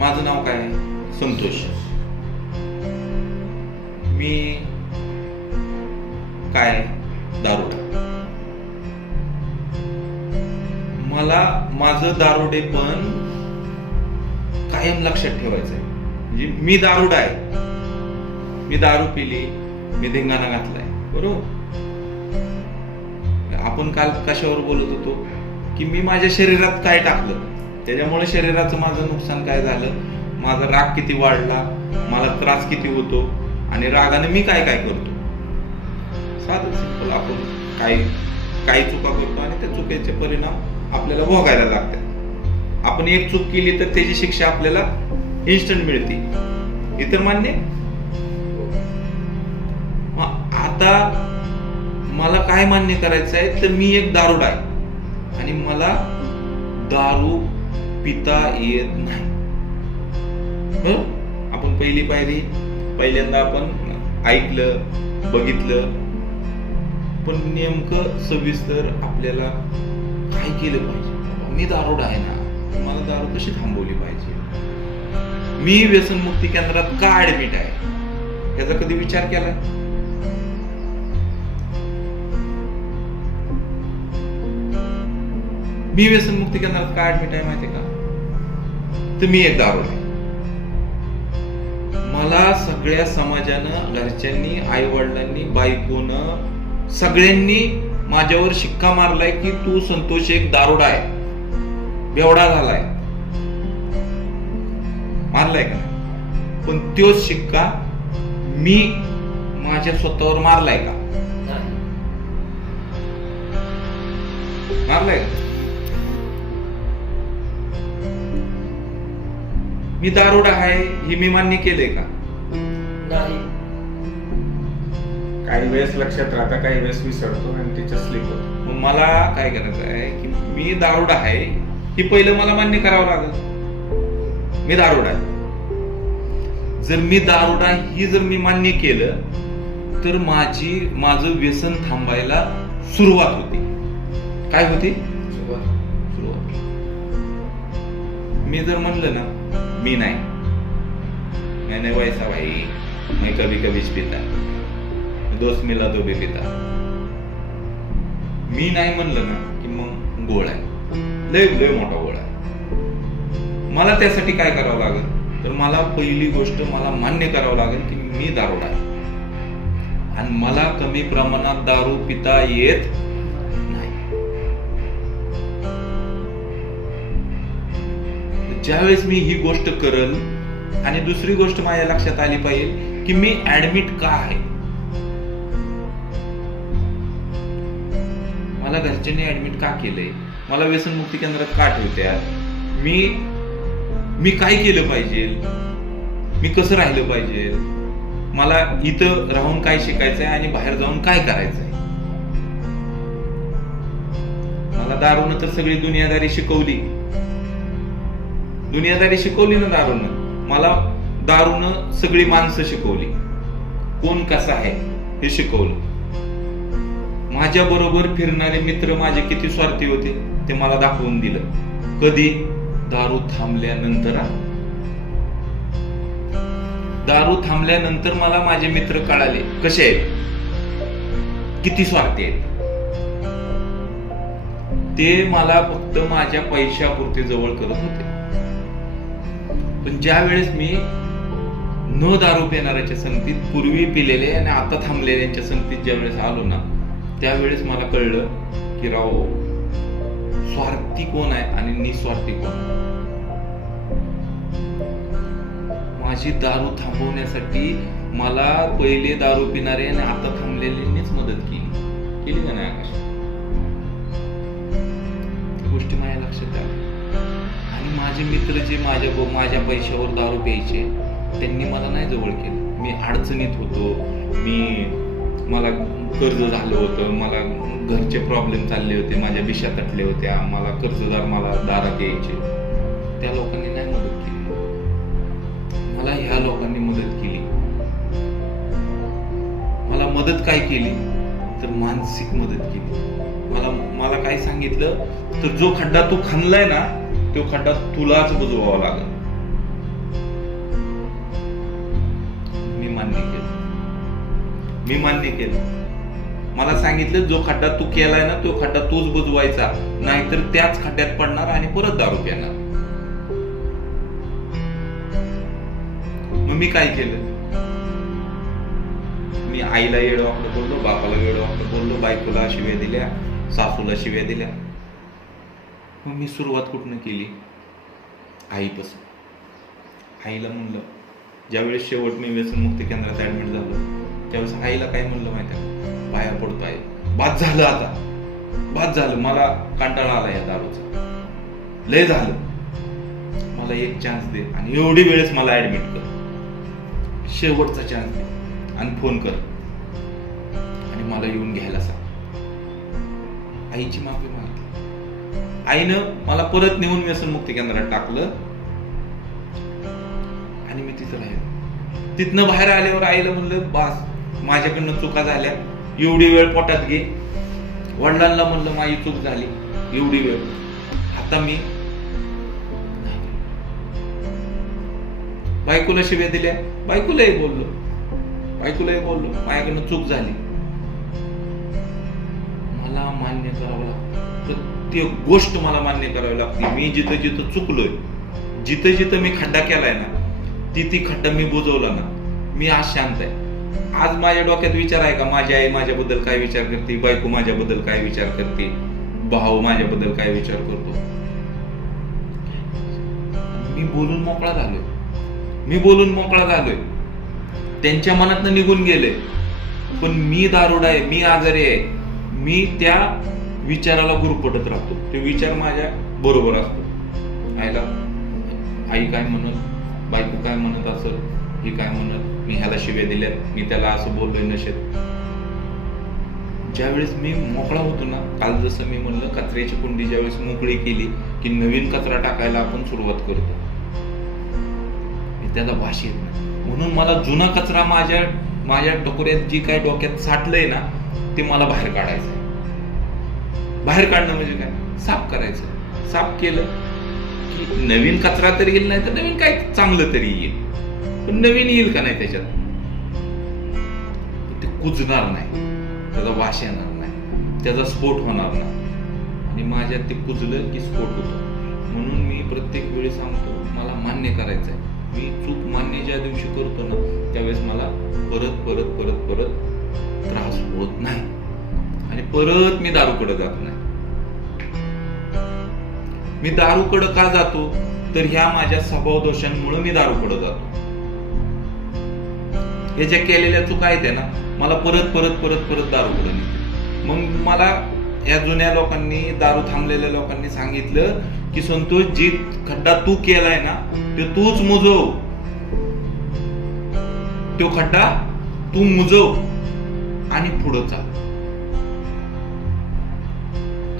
माझं नाव काय आहे? संतोष. मी काय दारुडा. मला माझं दारुडे पण कायम लक्षात ठेवायचंय. म्हणजे मी दारुडा आहे, मी दारू पिली, मी धिंगाणा घातलाय, बरोबर. आपण काल कशावर बोलत होतो की मी माझ्या शरीरात काय टाकलं, त्याच्यामुळे शरीराचं माझं नुकसान काय झालं, माझा राग किती वाढला, मला त्रास किती होतो, आणि रागाने मी काय काय करतो. साधं सिंपल. आपण काही चुका करतो आणि त्या चुकीचे परिणाम आपल्याला भोगायला लागतात. आपण एक चूक केली तर त्याची शिक्षा आपल्याला इन्स्टंट मिळते. हे तर मान्य. आता मला काय मान्य करायचं आहे, तर मी एक दारुडा आहे आणि मला दारू पिता येत नाही. आपण पहिली पायरी पहिल्यांदा आपण ऐकलं, बघितलं, पण नेमकं सविस्तर आपल्याला काय केलं पाहिजे. मी दारुडा आहे ना, मला दारू कशी थांबवली पाहिजे, मी व्यसनमुक्ती केंद्रात का ऍडमिट आहे, याचा कधी विचार केला? मी व्यसनमुक्ती केंद्रात का ऍडमिट आहे माहितीये का? तर मी एक दारुडा आहे. मला सगळ्या समाजानं, घरच्यांनी, आई वडिलांनी, बायकोनं, सगळ्यांनी माझ्यावर शिक्का मारलाय की तू संतोष एक दारुडा आहे, बेवडा झालाय. मारलाय का? पण तोच शिक्का मी माझ्या स्वतःवर मारलाय का? मारलाय का? मी दारुडा आहे हे मी मान्य केलंय का? नाही. काही वेळेस लक्षात राहता, काही वेळेस विसरतो आणि तिच्या स्लिप होतो. मग मला काय करायचं आहे की मी दारुडा आहे हे पहिलं मला मान्य करावं लागेल. मी दारुडा आहे. जर मी दारुडा ही जर मी मान्य केलं तर माझं व्यसन थांबायला सुरुवात होती. काय होती? सुरुवात. मी जर म्हणलं ना मी नाही, मैंने वैसा भाई, मैं कभी कभी पिता, दोस्त मिला तो भी पिता, मी नाही म्हणलं ना की मग गोळ आहे, लय लय मोठा गोळ आहे. मला त्यासाठी काय करावं लागेल, तर मला पहिली गोष्ट मला मान्य करावं लागेल की मी दारुडा आहे आणि मला कमी प्रमाणात दारू पिता येत नाही. ज्यावेळेस मी ही गोष्ट करल, आणि दुसरी गोष्ट माझ्या लक्षात आली पाहिजे की मी ऍडमिट का आहे. मला घरच्यांनी ऍडमिट का केलंय, मला व्यसनमुक्ती केंद्रात का ठेवत्यात, मी काय केलं पाहिजे, मी कसं राहिलं पाहिजे, मला इथं राहून काय शिकायचंय आणि बाहेर जाऊन काय करायचंय. मला दारूनं तर सगळी दुनियादारी शिकवली ना दारूनं. मला दारूनं सगळी माणसं शिकवली, कोण कसा आहे हे शिकवलं. माझ्या बरोबर फिरणारे मित्र माझे किती स्वार्थी होते ते मला दाखवून दिलं. कधी? दारू थांबल्यानंतर. दारू थांबल्यानंतर मला माझे मित्र कळाले कसे आहेत, किती स्वार्थी आहेत. ते मला फक्त माझ्या पैशापुरते जवळ करत होते. पण ज्या वेळेस मी न दारू पिणाऱ्याच्या संगतीत, पूर्वी पिलेले आणि आता थांबलेल्यांच्या संगतीत ज्या वेळेस आलो ना, त्यावेळेस मला कळलं की राव, स्वार्थी कोण आहे आणि निस्वार्थी कोण आहे. माझी दारू थांबवण्यासाठी मला पहिले दारू पिणारे आणि आता थांबलेल्यांनीच मदत केली का नाही आकाश? गोष्टी माझ्या लक्षात आल्या. आणि माझे मित्र जे माझ्या पैशावर दारू प्यायचे, त्यांनी मला नाही जवळ केलं. मी अडचणीत होतो, मला कर्ज झालं होतं, मला घरचे प्रॉब्लेम चालले होते, माझ्या बिशा तटले होत्या, मला कर्जदार मला दारात यायचे, त्या लोकांनी नाही मदत केली. मला ह्या लोकांनी मदत केली. मला मदत काय केली, तर मानसिक मदत केली. मला काय सांगितलं, तर जो खड्डा तू खणलाय ना, तो खड्डा तुलाच बुजवावा लागेल. मी मान्य केलं. मला सांगितलं जो खड्डा तू केलाय ना तो खड्डा तूच बुजवायचा, नाहीतर त्याच खड्ड्यात पडणार आणि परत दारू पिणार. मग मी काय केलं, मी आईला येडवाकडं बोललो, बापाला येडवाकडं बोललो, बायकोला शिव्या दिल्या, सासूला शिव्या दिल्या. मग मी सुरुवात कुठनं केली, आईपासून. आईला म्हणलं, ज्यावेळेस शेवट मी व्यसनमुक्ती केंद्रात ऍडमिट झालो त्यावेळेस आईला काय म्हणलं माहिती आहे, पाया पडतो आहे, बाद झालं आता, बाद झालं, मला कंटाळा आला या दारूचा, लय झालं, मला एक चान्स दे आणि एवढी वेळेस मला ऍडमिट कर, शेवटचा चान्स दे आणि फोन कर आणि मला येऊन घ्यायला सांग. आईची माफी मागितली. आईनं मला परत नेऊन व्यसनमुक्ती केंद्रात टाकलं आणि मी तिथं राहिलो. तिथनं बाहेर आल्यावर आईला म्हणलं, बास, माझ्याकडनं चुका झाल्या, एवढी वेळ पोटात घे. वडिलांना म्हणलं, माझी चूक झाली, एवढी वेळ, आता मी. बायकोला शिव्या दिल्या, बायकोलाही बोललो, माझ्याकडनं चूक झाली. मला मान्य करावं लागतं, प्रत्येक गोष्ट मला मान्य करावी लागते. मी जिथं जिथं चुकलोय, जिथं जिथं मी खड्डा केलाय ना, ती खड्डा मी बुजवला ना, मी आज शांत आहे. आज माझ्या डोक्यात विचार आहे का, माझी आई माझ्याबद्दल काय विचार करते, बायको माझ्याबद्दल काय विचार करते, भाऊ माझ्याबद्दल काय विचार करतो. मी बोलून मोकळा झालोय, त्यांच्या मनातनं निघून गेले. पण मी दारुडा आहे, मी आजारी आहे, मी त्या विचाराला गुरफटत राहतो, ते विचार माझ्या बरोबर असतो. आई काय म्हणत, बायको काय म्हणत असेल, ही काय म्हणत, मी ह्याला शिव्या दिल्यात, मी त्याला असं बोललोय नशेत. ज्यावेळेस मी मोकळा होतो ना, काल जसं मी म्हणलं, कचऱ्याची कुंडी ज्यावेळेस मोकळी केली की नवीन कचरा टाकायला आपण सुरुवात करतो, त्याचा वास येत नाही. म्हणून मला जुना कचरा माझ्या टकोऱ्यात जी काय डोक्यात साठलंय ना, ते मला बाहेर काढायचंय. बाहेर काढणं म्हणजे काय, साफ करायचं. साफ केलं की नवीन कचरा तरी येईल, नाही तर नवीन काय चांगलं तरी येईल. पण नवीन येईल का नाही त्याच्यात, ते कुजणार नाही, त्याचा वास येणार नाही, त्याचा स्फोट होणार नाही. आणि माझ्यात ते कुजलं की स्फोट होतो. म्हणून मी प्रत्येक वेळी सांगतो, मला मान्य करायचंय. मी चूक मान्य ज्या दिवशी करतो ना, त्यावेळेस मला परत परत परत परत त्रास होत नाही आणि परत मी दारूकडे जात नाही. मी दारूकडे का जातो, तर ह्या माझ्या स्वभाव दोषांमुळे मी दारूकडे जातो. हे ज्या केलेल्या चुका आहेत ना, मला परत परत परत परत दारूकडे नेते. मग मला या जुन्या लोकांनी, दारू थांबलेल्या लोकांनी सांगितलं की संतोष, जी खड्डा तू केलाय ना, ते तूच मुजव, तो खड्डा तू मुजव आणि पुढं चाल,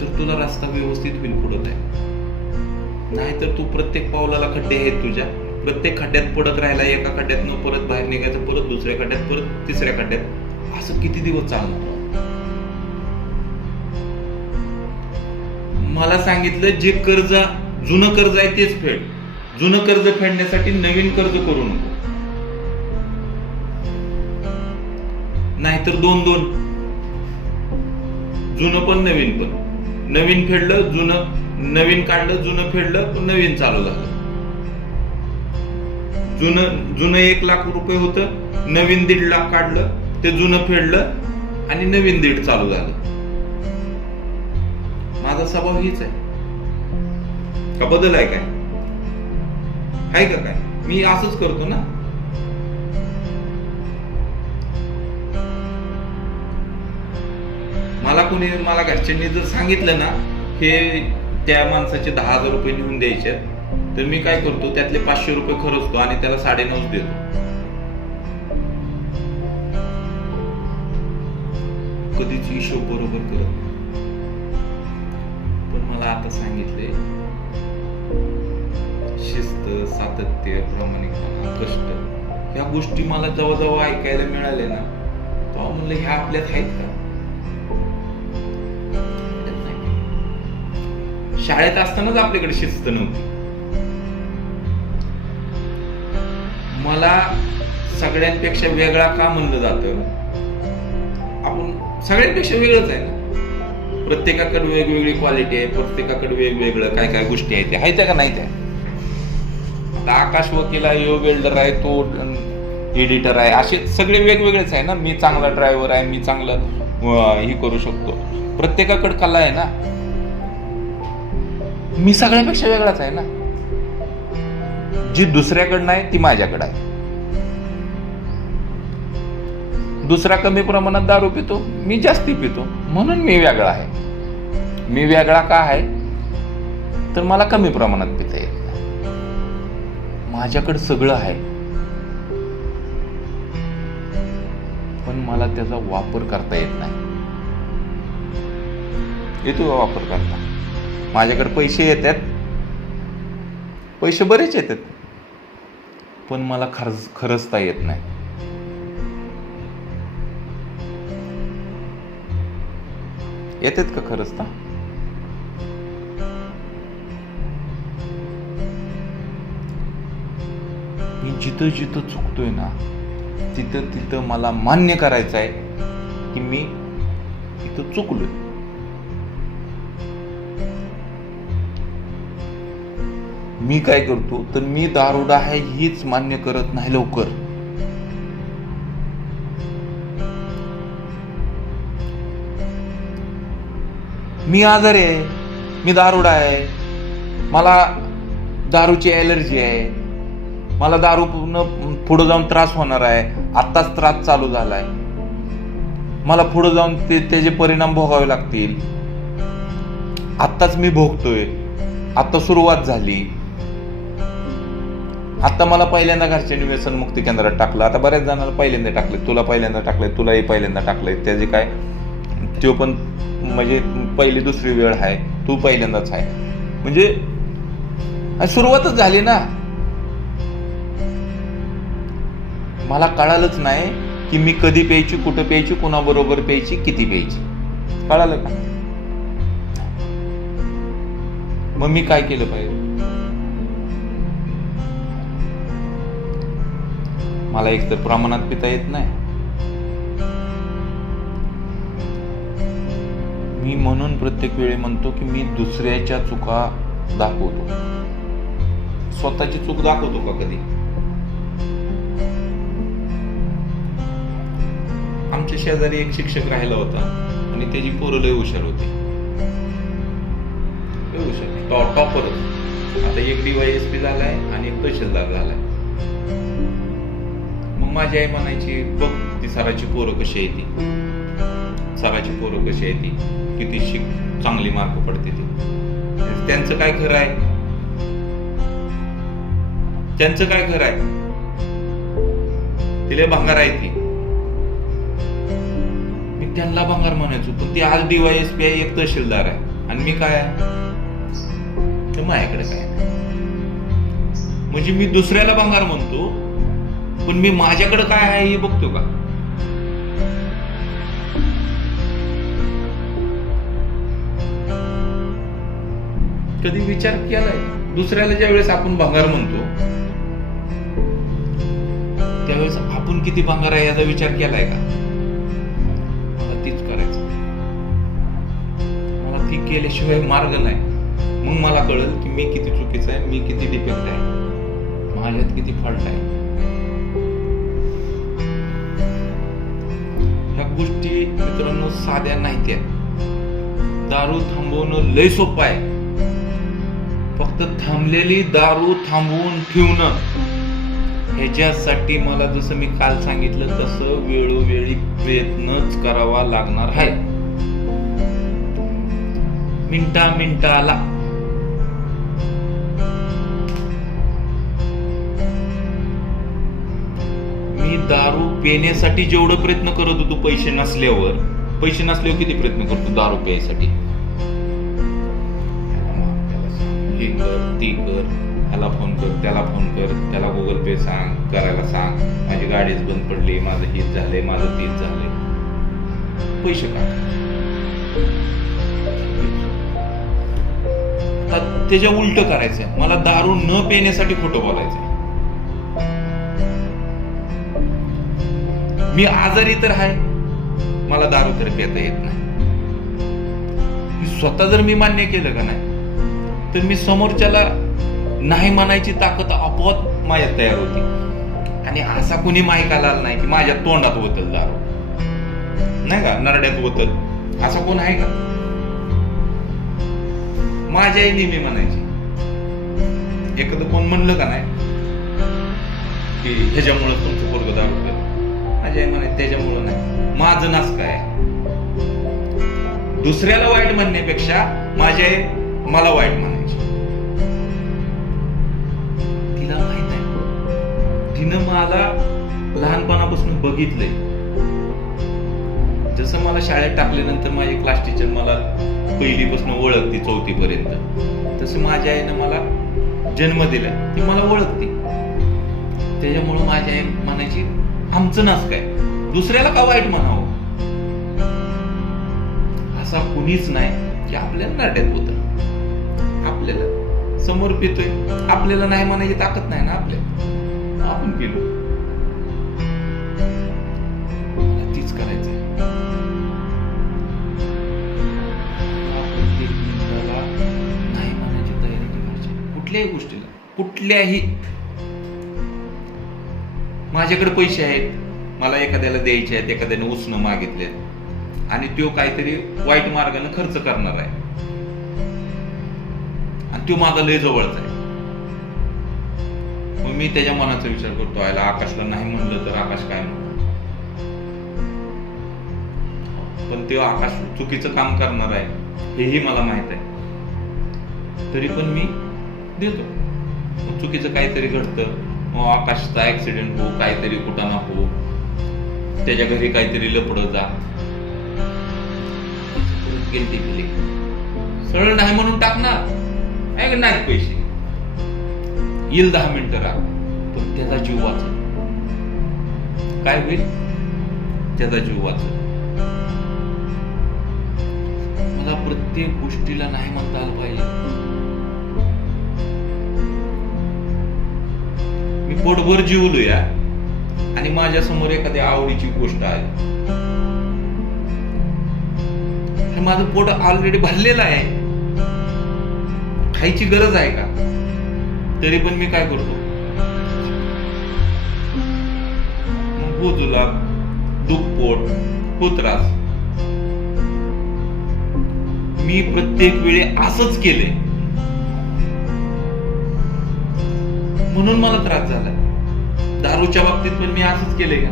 तर तुला रस्ता व्यवस्थित होईल पुढं जाय. नाहीतर तू प्रत्येक पावलाला खड्डे आहेत तुझ्या, प्रत्येक खड्ड्यात पडत राहिला, एका खड्ड्यातनं परत बाहेर निघायचं, परत दुसऱ्या खड्ड्यात, परत तिसऱ्या खड्ड्यात, असं किती दिवस चालणार. मला सांगितलं, जे कर्ज, जुनं कर्ज आहे तेच फेड. जुनं कर्ज फेडण्यासाठी नवीन कर्ज करू नको, नाहीतर दोन जुनं पण नवीन पण. नवीन फेडलं, नवीन काढलं, जुनं फेडलं, पण नवीन चालू झालं. जुनं 1 लाख रुपये होतं, नवीन 1.5 लाख काढलं, ते जुनं फेडलं आणि नवीन 1.5 चालू झालं. माझा स्वभाव हीच आहे का, बदल आहे काय, आहे का काय? मी असंच करतो ना. मला घरच्यांनी जर सांगितलं ना, हे त्या माणसाचे 10,000 रुपये नेऊन द्यायचे, तर मी काय करतो, त्यातले 500 रुपये खर्चतो आणि त्याला 9.5 देतो. कधीच हिशोब बरोबर करत नाही. पण मला आता सांगितलंय, शिस्त, सातत्य, प्रामाणिकपणा, कष्ट, ह्या गोष्टी मला जवळ ऐकायला मिळाले ना, तेव्हा म्हणलं ह्या आपल्यात आहेत का? शाळेत असतानाच आपल्याकडे शिस्त नव्हती. मला सगळ्यांपेक्षा वेगळा का म्हणलं जातं, आपण सगळ्यांपेक्षा वेगळंच आहे ना. प्रत्येकाकडे वेगवेगळी क्वालिटी आहे, प्रत्येकाकडे वेगवेगळं काय काय गोष्टी आहेत त्या आहेत का नाही त्या. आता आकाश वकील आहे, यो वेल्डर आहे, तो एडिटर आहे, असे सगळे वेगवेगळेच आहे ना. मी चांगला ड्रायव्हर आहे, मी चांगलं हे करू शकतो. प्रत्येकाकडे कला आहे ना. मी सगळ्यापेक्षा वेगळाच आहे ना. जी दुसऱ्याकडं नाही ती माझ्याकडे आहे. दुसरा कमी प्रमाणात दारू पितो, मी जास्ती पितो, म्हणून मी वेगळा आहे. मी वेगळा का आहे तर मला कमी प्रमाणात पिता येत नाही. माझ्याकडे सगळं आहे, पण मला त्याचा वापर करता येत नाही. येतो का वापर करता? माझ्याकडे पैसे येतात, पैसे बरेच येतात, पण मला खर्चता येत नाही. येतात का खरंचता? मी जिथं जिथं चुकतोय ना तिथं तिथं मला मान्य करायचं आहे की मी इथं चुकलोय. मी काय करतो तर मी दारुडा आहे हीच मान्य करत नाही लवकर. मी आजारी आहे, मी दारुडा आहे, मला दारूची ॲलर्जी आहे, मला दारू पुढे जाऊन त्रास होणार आहे, आत्ताच त्रास चालू झालाय, मला पुढे जाऊन त्याचे परिणाम भोगावे लागतील, आत्ताच मी भोगतोय, आता सुरुवात झाली, आता मला पहिल्यांदा घरच्यांनी व्यसनमुक्ती केंद्रात टाकलं, आता बऱ्याच जणांना पहिल्यांदा टाकले, तुला पहिल्यांदा टाकलंय, तुलाही पहिल्यांदा टाकलंय, त्याचे काय तो पण म्हणजे पहिली दुसरी वेळ आहे, तू पहिल्यांदाच आहे, म्हणजे सुरुवातच झाली ना. मला कळालंच नाही की मी कधी प्यायची, कुठं प्यायची, कुणाबरोबर प्यायची, किती प्यायची, कळालं का? मग मी काय केलं पाहिजे? मला एकतर प्रमाणात पिता येत नाही, मी म्हणून प्रत्येक वेळी म्हणतो की मी दुसऱ्याच्या चुका दाखवतो, स्वतःची चूक दाखवतो का कधी? आमच्या शेजारी एक शिक्षक राहिला होता आणि त्याची पोरं लय हुशार होती, टॉपर. आता एक DYSP झालाय आणि एक तहसीलदार झालाय. मग माझी आई म्हणायची, बघ ती सराची पोरं कशी आहे, ती सराची पोरं कशी आहे, ती किती चांगली मार्क पडते ती. त्यांचं काय खरं आहे? त्यांचं काय खरं आहे? तिला भंगार आहे ती. मी त्यांना भंगार म्हणायचो, पण ती आज DYSP आहे, एक तहसीलदार आहे, आणि मी काय आहे? तर माझ्याकडे काय नाही. म्हणजे मी दुसऱ्याला भंगार म्हणतो, पण मी माझ्याकडे काय आहे हे बघतो का? कधी विचार केलाय? दुसऱ्याला ज्या वेळेस आपण भंगार म्हणतो त्यावेळेस आपण किती भंगार आहे याचा विचार केलाय का? मला तीच करायचं. मला ती केल्याशिवाय मार्ग नाही. मग मला कळेल की मी किती चुकीचं आहे, मी किती डिफेक्ट आहे, माझ्यात किती फॉल्ट आहे. ह्या गोष्टी मित्रांनो साध्या नाहीत. दारू थांबवणं लय सोपं आहे. फक्त थांबलेली दारू थांबवून ठेवणं, ह्याच्यासाठी मला जसं मी काल सांगितलं तसं वेळोवेळी प्रयत्नच करावा लागणार आहे. मिनिटाला मी दारू पिण्यासाठी जेवढं प्रयत्न करत होतो पैसे नसल्यावर किती प्रयत्न करतो दारू प्यायसाठी. हे कर, ती कर, ह्याला फोन कर, त्याला फोन कर, त्याला गुगल पे सांग, करायला सांग, माझी गाडीच बंद पडली, माझं हीच झालंय, माझं तीच झालंय. पैसे का? त्याच्या उलट करायचंय. मला दारू न पिण्यासाठी खोटं बोलायचंय. मी आजारी तर आहे, मला दारू तर पिता येत नाही. स्वतः जर मी मान्य केलं का नाही, तर मी समोरच्याला नाही म्हणायची ताकद आपोआप माझ्यात तयार होती. आणि असा कुणी माहिकाला आला नाही की माझ्या तोंडात होतल दारू, नाही का, नरड्यात होतल, असा कोण आहे का? माझ्या आई नेहमी म्हणायची, एखादं कोण म्हणलं का नाही की ह्याच्यामुळे तुमचं पोरगं दारू पितं, माझी आई म्हणायची त्याच्यामुळं नाही, माझं नास काय. दुसऱ्याला वाईट म्हणण्यापेक्षा माझी आई मला वाईट म्हणायची. तिला माहित आहे, तिनं मला लहानपणापासून बघितलंय. जसं मला शाळेत टाकल्यानंतर माझी क्लास टीचर मला पहिलीपासून ओळखते 4थी पर्यंत, तसं माझ्या आईनं मला जन्म दिला, ती मला ओळखते. त्याच्यामुळं माझी आई म्हणायची आमचं नास काय, दुसऱ्याला का वाईट म्हणावं. असा कुणीच नाही की आपल्याला नाट्यात होत, आपल्याला समोर पितोय, आपल्याला नाही म्हणायची ताकद नाही ना आपल्याला, आपण पिलो, तीच करायचं. प्रत्येक मिनिटाला नाही म्हणायची तयारी करायची, कुठल्याही गोष्टीला, कुठल्याही. माझ्याकडे पैसे आहेत, मला एखाद्याला द्यायचे आहेत, एखाद्याने उसनं मागितले आणि तो काहीतरी वाईट मार्गाने खर्च करणार आहे आणि तो माझा लय जवळचा आहे, मग मी त्याच्या मनाचा विचार करतो, आयला आकाशला नाही म्हणलं तर आकाश काय म्हणणार. पण ते आकाश चुकीचं काम करणार आहे हेही मला माहित आहे, तरी पण मी देतो. मग चुकीचं काहीतरी घडतं, मग आकाशचा ऍक्सिडेंट हो, काहीतरी कुठं ना हो, त्याच्या घरी काहीतरी लपडं जा, गिल्टी फिलिंग, सरळ नाही म्हणून टाकणार, नाही पैसे येईल 10 मिनिटं राग, पण त्याचा जीव वाचल. काय होईल? त्याचा जीव वाचल. मला प्रत्येक गोष्टीला नाही म्हणता आलं पाहिजे. मी पोटभर जीवलो या आणि माझ्या समोर एखाद्या आवडीची गोष्ट आहे, माझं पोट ऑलरेडी भरलेलं आहे, खायची गरज आहे का, तरी पण मी काय करतो, हो तुला दुख, पोट हो त्रास. मी प्रत्येक वेळी असंच केलंय म्हणून मला त्रास झाला. दारूच्या बाबतीत पण मी असंच केलंय का?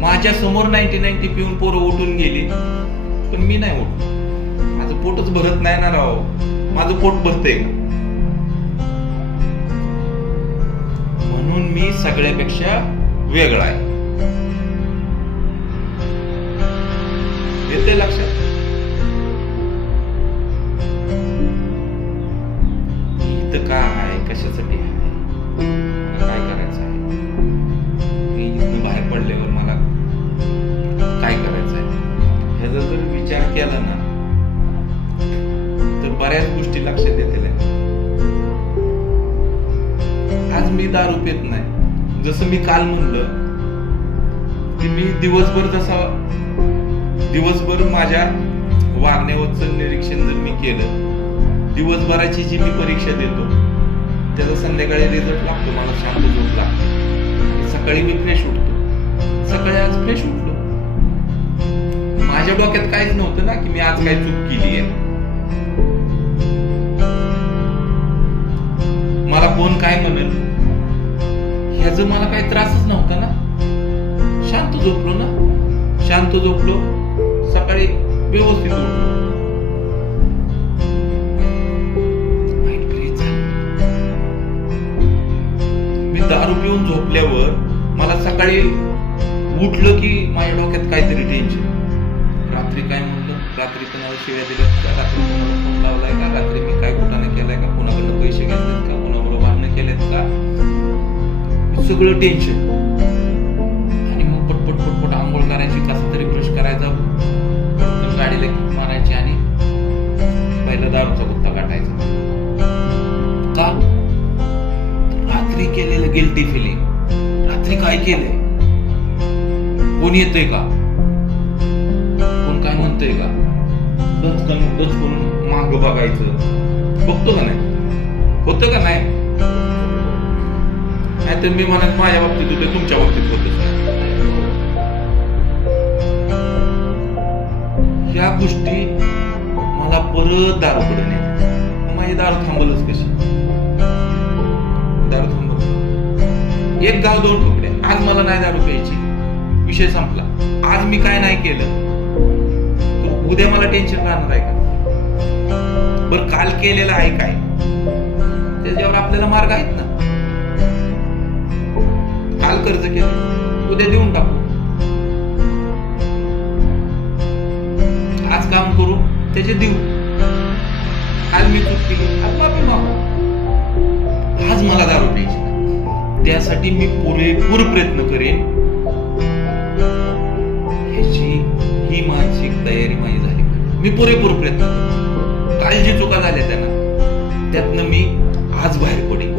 माझ्या समोर 90 पिऊन पोरं उठून गेली, पण मी नाही उठलो. माझं पोटच भरत नाही ना राव, माझं पोट भरतंय का? म्हणून मी सगळ्यापेक्षा वेगळा आहे. येते लक्षात? इथं काय आहे, कशासाठी आहे, काय करायचं आहे, मी इथून बाहेर पडल्यावर मला काय करायचं आहे, ह्याचा जर विचार केला ना तर बऱ्याच गोष्टी लक्षात येतील. आज मी दारू पित नाही, जसं मी काल म्हणलं की मी दिवसभर माझ्या वागण्यावरचं निरीक्षण जर मी केलं, दिवसभराची जी मी परीक्षा देतो त्याचा संध्याकाळी रिझल्ट लागतो, मला शांत झोप लागते, सकाळी मी फ्रेश उठतो. सकाळी आज फ्रेश उठलो, माझ्या डोक्यात काहीच नव्हतं ना की मी आज काही चूक केली आहे. मला कोण काय म्हणेल ह्याचं मला काही त्रासच नव्हता ना. शांत झोपलो ना, शांत झोपलो, सकाळी व्यवस्थित उठलो, माइंड फ्रेश झालं. मी दारू पिऊन झोपल्यावर मला सकाळी उठलं की माझ्या डोक्यात काहीतरी टेन्शन. रात्री काय म्हणलं, रात्री कोणाला शिव्या दिल्यात का, रात्री कोणाला फोन लावलाय का, रात्री मी काय कुठाने केलाय का, कोणाकडनं पैसे घेतलेत का, कोणाबरोबर भांडणं केलेत का, सगळं टेन्शन. आणि मग पटपट आंघोळ करायची, कसा तरी ब्रश करायचा, गाडीला किक मारायची आणि पहिला दारूचा गुत्ता गाठायचा. का? रात्री केलेलं गिल्टी फिलिंग, रात्री काय केलंय कोण येतंय का, कोण काय म्हणतंय का, दचकून माग बघायचं. बघतो का नाही, होतं का नाही? नाहीतर मी म्हणत माझ्या बाबतीत होते, तुमच्या बाबतीत होतच नाही. ह्या गोष्टी मला परत दारूकडे नेतात. माझी दारू थांबलच कशी? दारू थांबल, एक गाव दोन तुकडे. आज मला नाही दारू प्यायची, विषय संपला. आज मी काय नाही केलं तर उद्या मला टेन्शन राहणार आहे का? बरं, काल केलेलं आहे काय, त्याच्यावर आपल्याला मार्ग आहेत ना. काल कर्ज केलं, उद्या देऊन टाकू. आज काम करू, त्याचे देऊ. आज मी चूक केली, आज माफी मागू. आज मला दारू प्यायची नाही, त्यासाठी मी पुरेपूर प्रयत्न करेन. ह्याची ही मानसिक तयारी माझी झाली पाहिजे. मी पुरेपूर प्रयत्न करेन. काल जी चुका झाल्या त्यातनं मी आज बाहेर पडेन.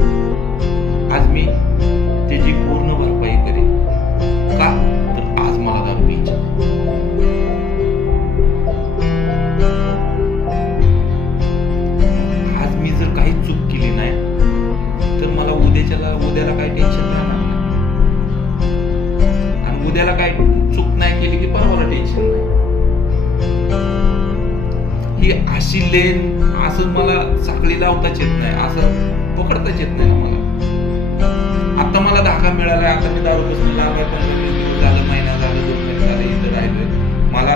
आज मी त्याची पूर्ण भरपाई करेन. का तर आज मला दारू प्यायची. आज मी जर काही चूक केली नाही तर मला उद्याला काही टेन्शन राहणार नाही. आणि उद्याला काही चूक नाही केली की परवाला टेन्शन नाही. ही अशी लेन असं मला साखळी लावताच येत नाही, असं पकडताच येत नाही ना मला. आता मला धागा मिळालाय, आता मी दारूपासून लांब आहे. 15-20 दिवस झालं, महिना झालं, 2 महिने झाले इथं राहिलोय. मला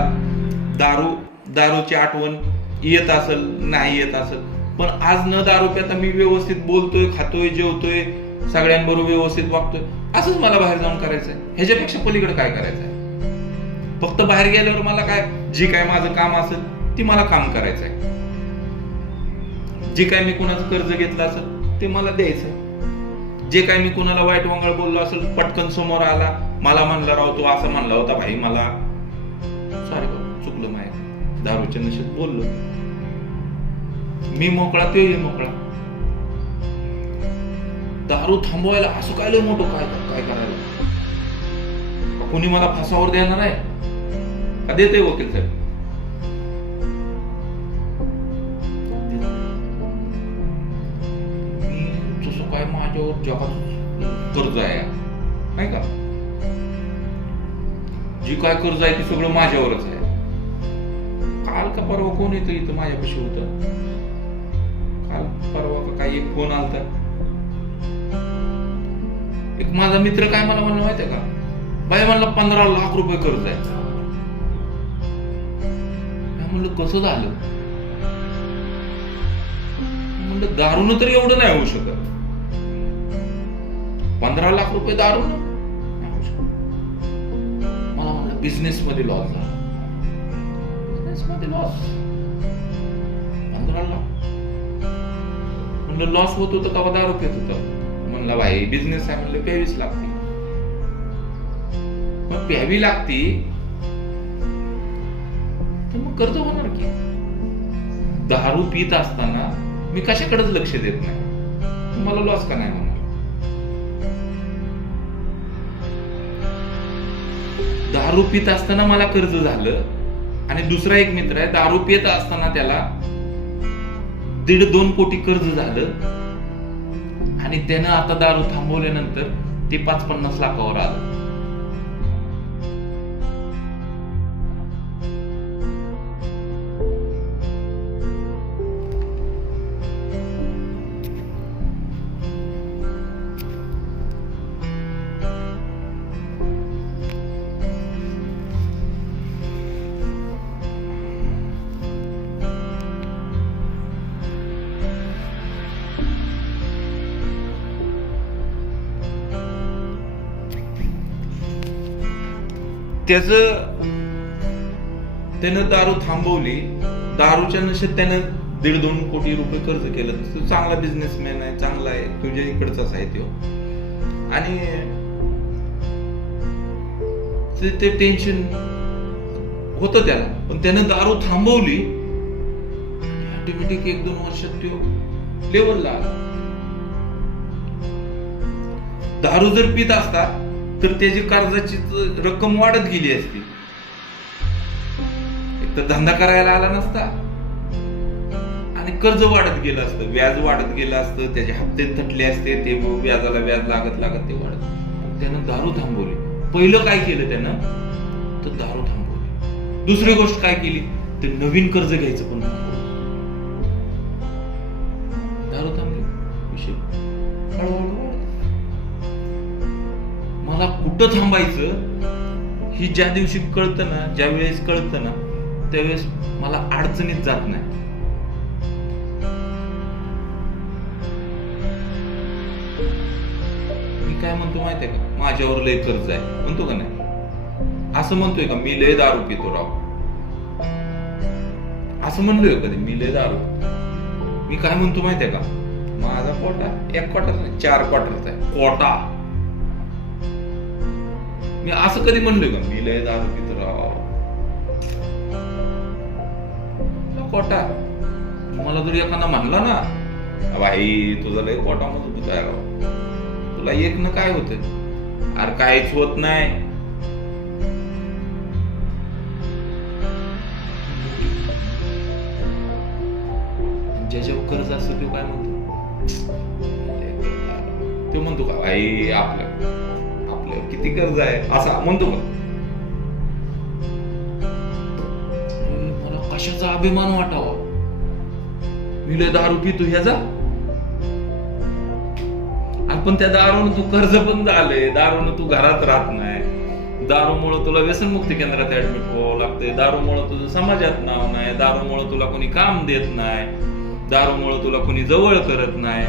दारूची आठवण येत असेल, नाही येत असेल, पण आज न दारू प्याता मी व्यवस्थित बोलतोय, खातोय, जेवतोय, सगळ्यांबरोबर व्यवस्थित वागतोय. असंच मला बाहेर जाऊन करायचंय. ह्याच्यापेक्षा पलीकडे काय करायचंय? फक्त बाहेर गेल्यावर मला काय, जे काय माझं काम असेल ती मला काम करायचंय. जे काय मी कुणाचं कर्ज घेतलं असेल ते मला द्यायचं. जे काय मी कुणाला वाईट वांगळ बोललो असेल, पटकन समोर आला, मला म्हणला, राव तू असं म्हणला होता भाई, मला सॉरी बाबा, चुकलं माहिती, दारूच्या नशेत बोललो. मी मोकळा, तोही मोकळा. दारू थांबवायला असं काय लय मोठं काय करायला? कोणी मला फासावर देणार आहे का? देते वकील साहेब. जसं काय माझ्यावर जगात कर्ज आहे नाही का? जी काय कर्ज आहे ती सगळं माझ्यावरच आहे. काल का परवा कोण येतं इथं माझ्यापाशी होतं? काल परवा का काही एक फोन आलता. एक माझा मित्र काय मला म्हणलं माहितीये का? बाई म्हणलं 15 लाख रुपये कर्ज आहे. म्हणलं कसं झालं? म्हणलं दारूनं तर एवढं नाही होऊ शकत. 15 लाख रुपये दारूनं नाही होऊ शकत. मला म्हणलं बिझनेस मध्ये लॉस झाला. बिझनेस मध्ये लॉस 15 लाख. म्हणलं लॉस होत होतं तेव्हा दारू पित होतं. म्हणलं भाई बिझनेस आहे, म्हणलं प्यावीच लागते. मग प्यावी लागती तर मग कर्ज होणार की? दारू पित असताना मी कशाकडेच लक्ष देत नाही, मला लॉस का नाही होणार? दारू पित असताना मला कर्ज झालं. आणि दुसरा एक मित्र आहे, दारू पित असताना त्याला 1.5-2 कोटी कर्ज झालं. आणि त्यानं आता दारू थांबवल्यानंतर ते 5-50 लाखावर आलं. त्यानं दारू थांबवली. दारूच्या नशेत त्यानं 1.5-2 कोटी रुपये कर्ज केलं. तो चांगला बिझनेसमॅन आहे, चांगला आहे, तुझ्या इकडचाच आहे तो. आणि ते टेन्शन होतं त्याला, पण त्यानं दारू थांबवली. ऑटोमॅटिक 1-2 वर्षात तो लेवलला आला. दारू जर पित असता तर त्याची कर्जाची रक्कम वाढत गेली असती. एक तर धंदा करायला आला नसता आणि कर्ज वाढत गेलं असतं, व्याज वाढत गेलं असतं, त्याचे हप्ते थटले असते, ते व्याजाला व्याज लागत लागत ते वाढत. त्यानं दारू थांबवली. पहिलं काय केलं त्यानं, तर दारू थांबवली. दुसरी गोष्ट काय केली, तर नवीन कर्ज घ्यायचं पण थांबवलं. दारू थांबली, विषय हळूहळू वाढत. मला कुठं थांबायचं ही ज्या दिवशी कळतं ना, ज्या वेळेस कळतं ना, त्यावेळेस मला अडचणीत जात नाही. मी काय म्हणतो माहितीये का, माझ्यावर लय कर्ज आहे म्हणतो का नाही? असं म्हणतोय का मी लय दारू पितो राव? असं म्हणलोय कधी मी लय दारू? मी काय म्हणतो माहितीये का, माझा कोटा 1 क्वार्टर नाही 4 क्वार्टरचा आहे कोटा. मी असं कधी म्हणलोय का मी लय दारू पितो राव? कोटा मला जर एखादा म्हणला ना, भाई तुझा लय कोटा मधून आहे राव, तुला एक न काय होत? अरे काहीच होत नाही. ज्याच्यावर कर्ज असतं तो काय म्हणतो, तो म्हणतो का भाई आपल्यावर किती कर्ज आहे असा म्हणतो का? मला कशाचा अभिमान वाटावा, मी लय दारू पितो ह्याचा. पण त्या दारूने तू कर्ज पण झाले, दारूने तू घरात राहत नाही, दारूमुळे तुला व्यसनमुक्ती केंद्रात ऍडमिट व्हावं लागते, दारूमुळे तुझं समाजात नाव नाही, दारूमुळे तुला कोणी काम देत नाही, दारूमुळे तुला कोणी जवळ करत नाही.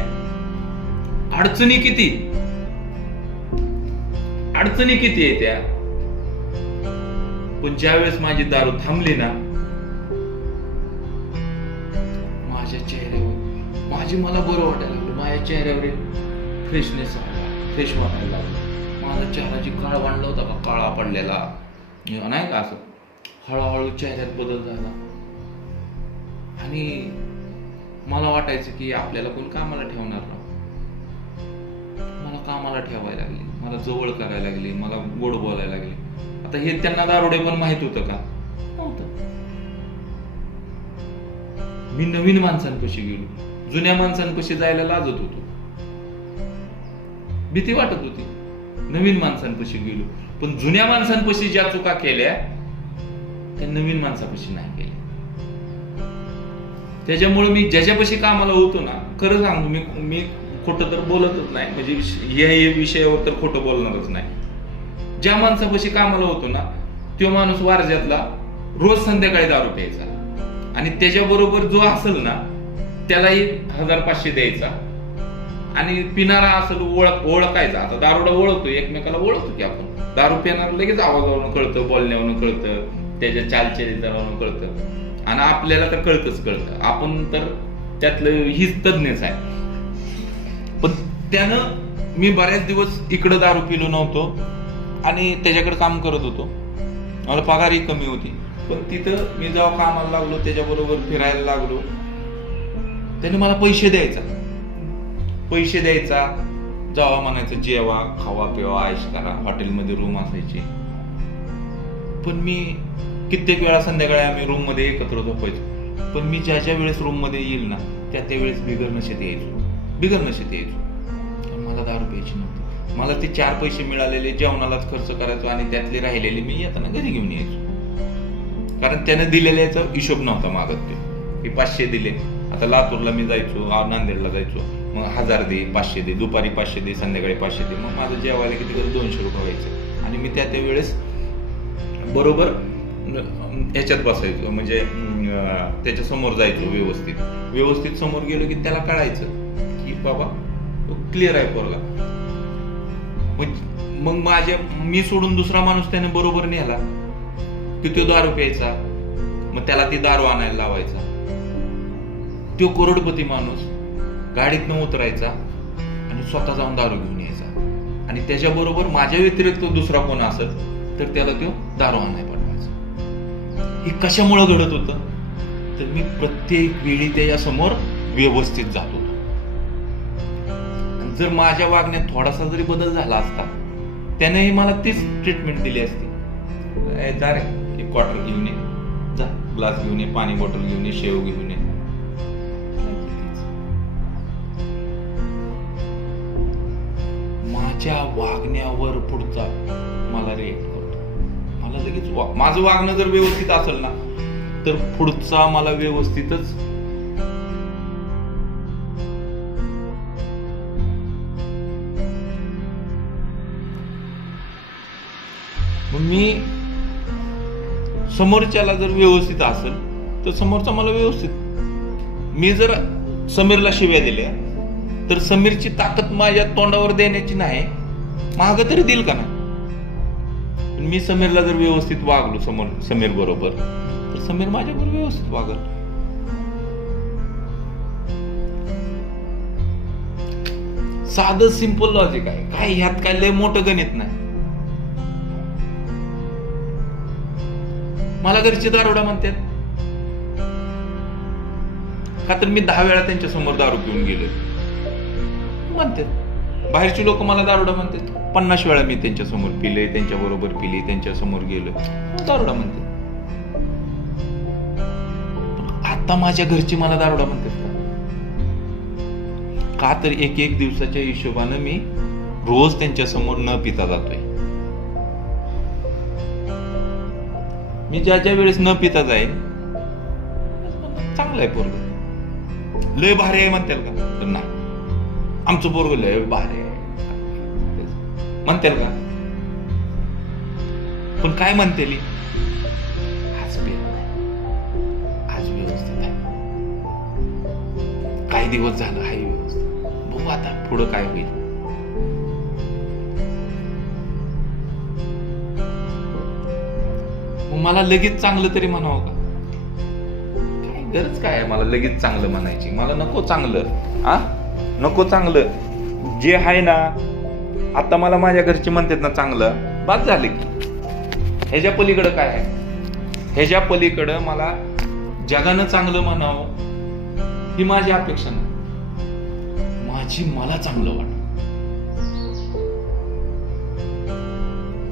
अडचणी किती आहे त्या. पण ज्यावेळेस माझी दारू थांबली ना, माझ्या चेहऱ्यावर मला बरं वाटायला लागलं. माझ्या चेहऱ्यावर फ्रेशनेस आला, फ्रेश वाटायला लागलं. माझा चेहरा जी काळ वाढला होता का, काळा पडलेला नाही का, असं हळूहळू चेहऱ्यात बदल झाला. आणि मला वाटायचं की आपल्याला कोण कामाला ठेवणार ना. मला कामाला ठेवायला लागली, मला जवळ करायला लागली, मला गोड बोलायला लागली. आता हे त्यांना दारुडे पण माहित होतं का? नव्हतं. मी नवीन माणसांपाशी गेलो, जुन्या माणसांपाशी जायला लाजत होतो, भीती वाटत होती. नवीन माणसांपाशी गेलो, पण जुन्या माणसांपाशी ज्या चुका केल्या त्या नवीन माणसापाशी नाही केल्या. त्याच्यामुळे मी ज्याच्यापाशी कामाला होतो ना, खरं सांगतो मी खोटं तर बोलतच नाही, म्हणजे या विषयावर तर खोटं बोलणारच नाही. ज्या माणसापाशी कामाला होतो ना, तो माणूस वारज्यातला रोज संध्याकाळी दारू प्यायचा आणि त्याच्याबरोबर जो असेल ना त्यालाही 1500 द्यायचा. आणि पिणारा असेल ओळखायचा. आता दारुडा ओळखतो, एकमेकाला ओळखतो की आपण. दारू पिणार लगेच आवाजावरून कळतं, बोलण्यावरून कळतं, त्याच्या चालचरित्रावरून कळतं, आणि आपल्याला तर कळतं. आपण तर त्यातलं हीच तज्ञच आहे. पण त्यानं मी बऱ्याच दिवस इकडं दारू पिलो नव्हतो आणि त्याच्याकडे काम करत होतो. मला पगारही कमी होती, पण तिथं मी जेव्हा कामाला लागलो, त्याच्याबरोबर फिरायला लागलो, त्याने मला पैसे द्यायचा, जेव्हा म्हणायचं जेवा, खावा पिवा, ऐश करा, हॉटेलमध्ये रूम असायची. पण मी कित्येक वेळा संध्याकाळी आम्ही रूम मध्ये एकत्र झोपायचो. पण मी ज्या वेळेस रूम मध्ये येईल ना, त्या वेळेस बिगर नशेत यायचो. मला दारू प्यायची नव्हती. मला ते 4 पैसे मिळालेले जेवणालाच खर्च करायचो आणि त्यातले राहिलेले मी येताना घरी घेऊन यायचो. कारण त्याने दिलेल्याचा हिशोब नव्हता मागत. ते 500 दिले. आता लातूरला मी जायचो, नांदेडला जायचो, मग 1000 दे, 500 दे, दुपारी 500 दे, संध्याकाळी 500 दे. मग माझं जेवायला किती कर 200 रुपये व्हायचे. आणि मी त्या वेळेस बरोबर ह्याच्यात बसायचो, म्हणजे त्याच्या समोर जायचो. व्यवस्थित समोर गेलो की त्याला कळायचं की बाबा क्लिअर आहे पोरगा. मग मी सोडून दुसरा माणूस त्याने बरोबर नेला की तो दारू प्यायचा, मग त्याला ती दारू आणायला लावायचा. तो करोडपती माणूस गाडीतनं उतरायचा आणि स्वतः जाऊन दारू घेऊन यायचा. आणि त्याच्याबरोबर माझ्या व्यतिरिक्त दुसरा कोण असेल तर त्याला तो दारू आणायला पाठवायचा. हे कशामुळे घडत होतं, तर मी प्रत्येक वेळी त्याच्या समोर व्यवस्थित जात होतो. जर माझ्या वागण्यात थोडासा जरी बदल झाला असता त्यानेही मला तीच ट्रीटमेंट दिली असती. जा रे, एक क्वार्टर घेऊन ये, जा ग्लास घेऊन ये, पाणी बॉटल घेऊन ये, शेव घेऊन ये. माझ्या वागण्यावर पुढचा मला रिएक्ट करतो. मला लगेच माझं वागणं जर व्यवस्थित असेल ना तर पुढचा मला व्यवस्थितच मी समोरच्याला जर व्यवस्थित असेल तर समोरचा मला व्यवस्थित. मी जर समीरला शिव्या दिल्या तर समीरची ताकद माझ्या तोंडावर देण्याची नाही, माग तरी देईल का नाही. मी समीरला जर व्यवस्थित वागलो समीर बरोबर तर समीर माझ्या बरोबर व्यवस्थित वागल. साधं सिंपल लॉजिक आहे, काय ह्यात काय लय मोठं गणित नाही. मला घरचे दारोडा म्हणतात का तर मी 10 वेळा त्यांच्या समोर दारू पिऊन गेलो म्हणतात. बाहेरची लोक मला दारोडा म्हणतात. 50 वेळा मी त्यांच्या समोर पिले, त्यांच्या बरोबर पिली, त्यांच्या समोर गेलो, दारोडा म्हणतात. आता माझ्या घरची मला दारोडा म्हणतात का तर एक दिवसाच्या हिशोबानं मी रोज त्यांच्या समोर न पिता जातोय. मी ज्या वेळेस न पिता जाईल चांगलं आहे पोरग, लय भारी आहे म्हणतील का तर नाही, आमचं पोरग लय भारी आहे म्हणतील का. पण काय म्हणते आज पित नाही, आज व्यवस्थित आहे, काही दिवस झालं आहे व्यवस्थित, बघू आता पुढं काय होईल. मला लगेच चांगलं तरी म्हणावं का, काय गरज काय आहे मला लगेच चांगलं म्हणायची. मला नको चांगलं, नको चांगलं जे आहे ना. आता मला माझ्या घरची म्हणतात ना चांगलं, बाद झाले की ह्याच्या पलीकडं काय आहे. ह्याच्या पलीकडं मला जगानं चांगलं म्हणावं ही माझी अपेक्षा नाही, माझी मला चांगलं वाटत.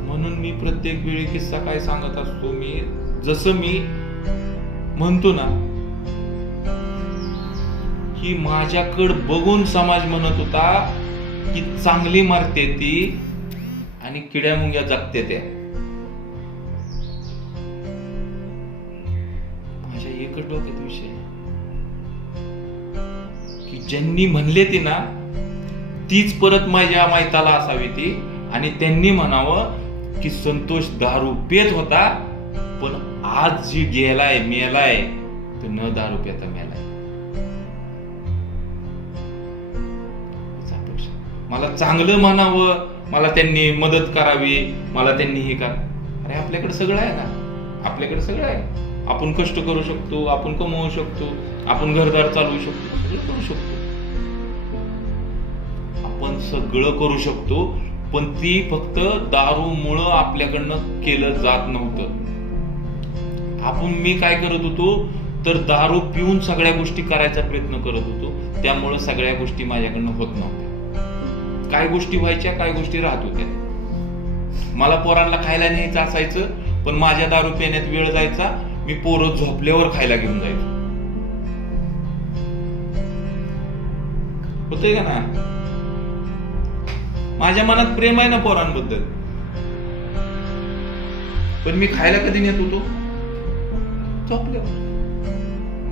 म्हणून मी प्रत्येक वेळी किस्सा काय सांगत असतो, मी जसं मी म्हणतो ना की माझ्याकडे बघून समाज म्हणत होता की चांगली मरते ती आणि किड्या मुंग्या जगते त्या. माझ्या एकच डोक्यात विषय की ज्यांनी म्हणले ती ना तीच परत माझ्या माहिताला असावी ती, आणि त्यांनी म्हणावं की संतोष दारू पेत होता पण आज जी गेलाय मेलाय तो न दारू पेता मेलाय. मला चांगलं म्हणावं, मला त्यांनी मदत करावी, मला त्यांनी हे करा. अरे आपल्याकडे सगळं आहे ना, आपल्याकडे सगळं आहे. आपण कष्ट करू शकतो, आपण कमवू शकतो, आपण घरदार चालवू शकतो, सगळं करू शकतो, आपण सगळं करू शकतो. पण ती फक्त दारूमुळं आपल्याकडनं केलं जात नव्हतं. मी काय करत होतो तर दारू पिऊन सगळ्या गोष्टी करायचा प्रयत्न करत होतो, त्यामुळं सगळ्या गोष्टी माझ्याकडनं होत नव्हत्या. काय गोष्टी व्हायच्या, काय गोष्टी राहत होत्या. मला पोरांना खायला न्यायचं असायचं पण माझ्या दारू पिण्यात वेळ जायचा, मी पोरं झोपल्यावर खायला घेऊन जायचो. होतंय का ना. माझ्या मनात प्रेम आहे ना पोरांबद्दल, पण मी खायला कधी नेत होतो झोपल्यावर.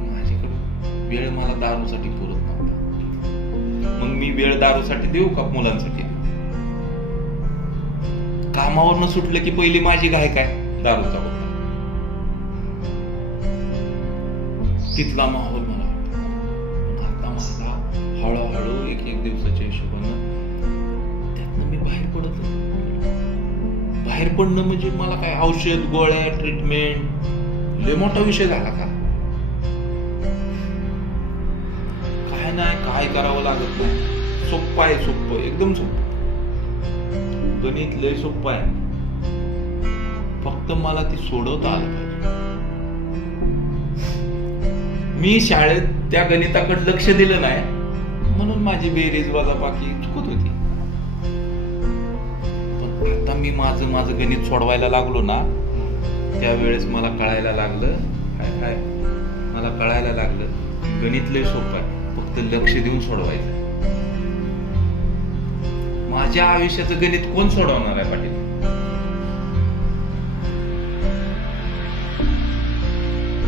माझ्याकडे वेळ मला दारूसाठी पुरत नव्हता. मग मी वेळ दारूसाठी देऊ का मुलांसाठी. कामावरनं सुटलं की पहिली माझी घाय काय, दारूचा होता. तिथला माहोल मला वाटतं. आता मला हळूहळू एक दिवसाच्या हिशोबानं त्यातनं मी बाहेर पडत. बाहेर पडणं म्हणजे मला काय औषध गोळ्या ट्रीटमेंट लय मोठा विषय झाला का. काय नाही, काय करावं लागत नाही. सोप्पं आहे, सोप्पं, एकदम सोपं. गणित लय सोप्पं आहे, फक्त मला ती सोडवता आलं पाहिजे. मी शाळेत त्या गणिताकडे लक्ष दिलं नाही म्हणून माझी बेरीज वजाबाकी चुकत होती. पण आता मी माझं माझं गणित सोडवायला लागलो ना, त्यावेळेस मला कळायला लागलं, काय मला कळायला लागलं गणित लय सोपं आहे, फक्त लक्ष देऊन सोडवायचं. माझ्या आयुष्याचं गणित कोण सोडवणार आहे पाटील?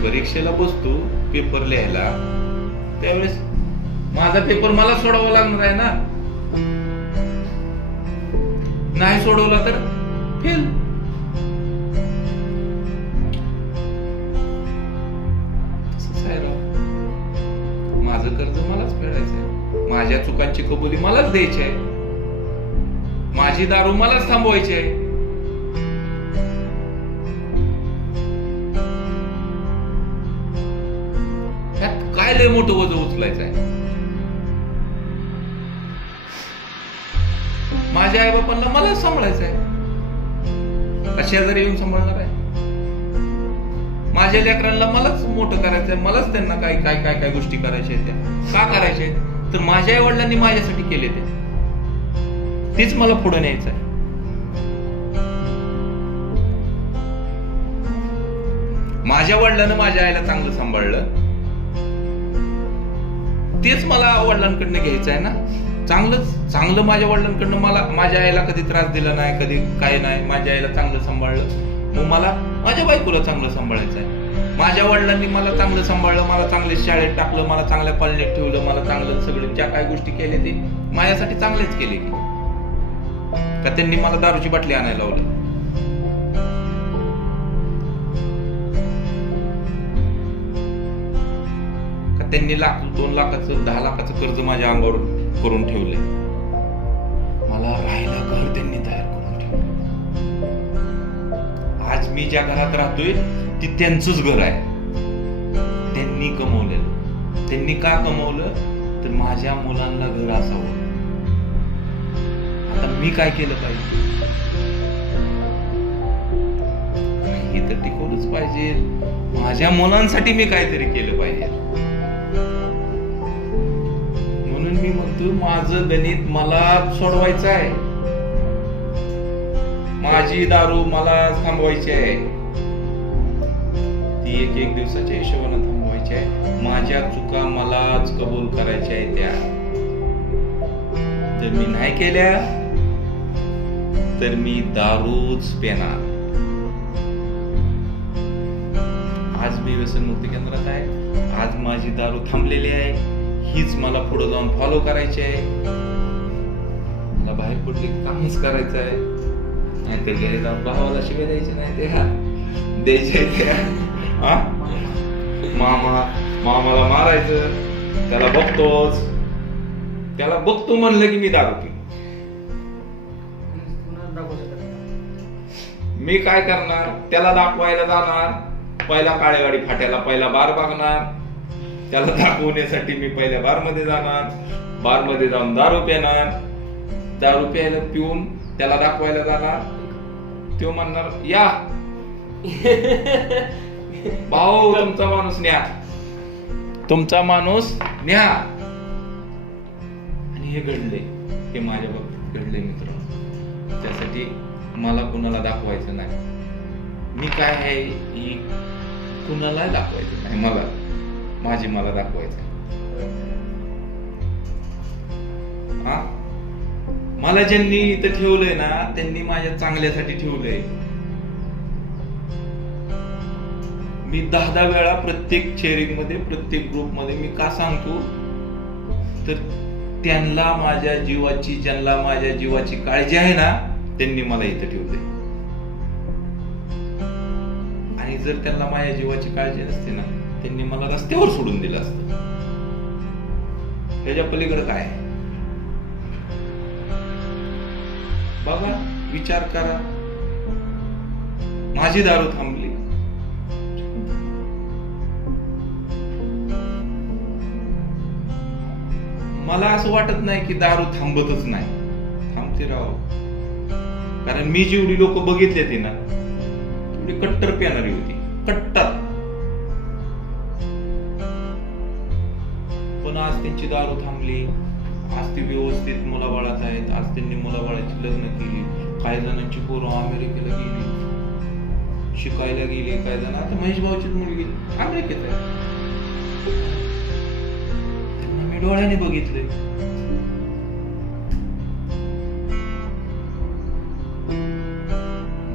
परीक्षेला बसतो पेपर लिहायला, त्यावेळेस माझा पेपर मला सोडवावा लागणार आहे ना. नाही सोडवला तर फेल. तसंच आहे राव. माझं कर्ज मलाच फेडायचंय, माझ्या चुकांची कबुली मलाच द्यायची आहे, माझी दारू मलाच थांबवायची आहे. ह्यात काय लय मोठं वजन उचलायचं आहे? माझ्या आई बापांना मलाच सांभाळायचं आहे, शेजारी येऊन सांभाळणार आहे? माझ्या लेकरांना मलाच मोठं करायचं आहे, मलाच त्यांना काय काय काय काय गोष्टी करायच्या आहेत. त्या का करायच्या आहेत? तर माझ्या आई वडिलांनी माझ्यासाठी केले तेच मला पुढे न्यायचं आहे. माझ्या वडिलांना माझ्या आईला चांगलं सांभाळलं, तेच मला वडिलांकडनं घ्यायचं आहे ना. चांगलं माझ्या वडिलांकडनं मला माझ्या आईला कधी त्रास दिला नाही, कधी काय नाही, माझ्या आईला चांगलं सांभाळलं. मग मला माझ्या बायकोला चांगलं सांभाळायचं आहे. माझ्या वडिलांनी मला चांगलं सांभाळलं, मला चांगल्या शाळेत टाकलं, मला चांगल्या कॉलनीत ठेवलं, मला चांगलं सगळं ज्या काही गोष्टी केल्या ते माझ्यासाठी चांगलेच केले की. का त्यांनी मला दारूची बाटली आणायला लावली? का त्यांनी 2 लाखाचं 10 लाखाचं कर्ज माझ्या अंगावर करून ठेवले? मला राहायला घर त्यांनी तयार करून ठेवलं. आज मी ज्या घरात राहतोय ती त्यांचंच घर आहे, त्यांनी कमवलेलं. त्यांनी का कमवलं? तर माझ्या मुलांना घर असावं. आता मी काय केलं पाहिजे? हे तर टिकवलंच पाहिजे. माझ्या मुलांसाठी मी काहीतरी केलं पाहिजे. म्हणून मी म्हणतो माझं गणित मला सोडवायचं आहे, माझी दारू मला थांबवायची आहे, ती एक दिवसाच्या हिशोबाने थांबवायची आहे. माझ्या चुका मलाच कबूल करायच्या आहेत. त्या जर मी नाही केल्या तर मी दारूच पेणार. आज मी व्यसनमुक्ती केंद्रात आहे, आज माझी दारू थांबलेली आहे, हीच मला पुढे जाऊन फॉलो करायची आहे. मला बाहेर कुठली कामच करायचं आहे, नाही तर घरी जाऊन भावाला शिवाय द्यायचे नाही, ते द्यायचे मामाला मारायचं, त्याला बघतो म्हणलं की मी दारू पी. मी काय करणार? त्याला दाखवायला जाणार, पहिला काळेवाडी फाट्याला पहिला बार बघणार, त्याला दाखवण्यासाठी मी पहिल्या बार मध्ये जाणार, बार मध्ये जाऊन दारू पिणार, दारू प्यायला पिऊन त्याला दाखवायला जाणार. तो म्हणणार या भाऊ तुमचा माणूस न्या, तुमचा माणूस न्या. आणि हे घडले, हे माझ्या बाबतीत घडले मित्र. त्यासाठी मला कुणाला दाखवायचं नाही. मी काय आहे ही कुणाला दाखवायचं नाही, मला दाखवायचं. हा, मला ज्यांनी इथं ठेवलंय ना त्यांनी माझ्या चांगल्यासाठी ठेवलंय. मी 10 वेळा प्रत्येक शेअरिंग मध्ये, प्रत्येक ग्रुप मध्ये मी का सांगतो तर ज्यांना माझ्या जीवाची काळजी आहे ना त्यांनी मला इथं ठेवलंय. आणि जर त्यांना माझ्या जीवाची काळजी नसते ना त्यांनी मला रस्त्यावर सोडून दिलं असतं. ह्याच्या पलीकडे काय? बघा, विचार करा. माझी दारू थांबली, मला असं वाटत नाही की दारू थांबतच नाही, थांबते राव. कारण मी जेवढी लोक बघितले ती ना तेवढी कट्टर पिणारी होती, कट्टर. पण आज त्यांची दारू थांबली, आज ती व्यवस्थित मुलाबाळात आहेत. आज त्यांनी मुलाबाळाची लग्न केली. काही जणांची पोरं अमेरिकेला गेली, शिकायला गेली. काही जण आता महेश भाऊचीच मुलगी अमेरिकेत आहे. त्यांना मी डोळ्याने बघितले.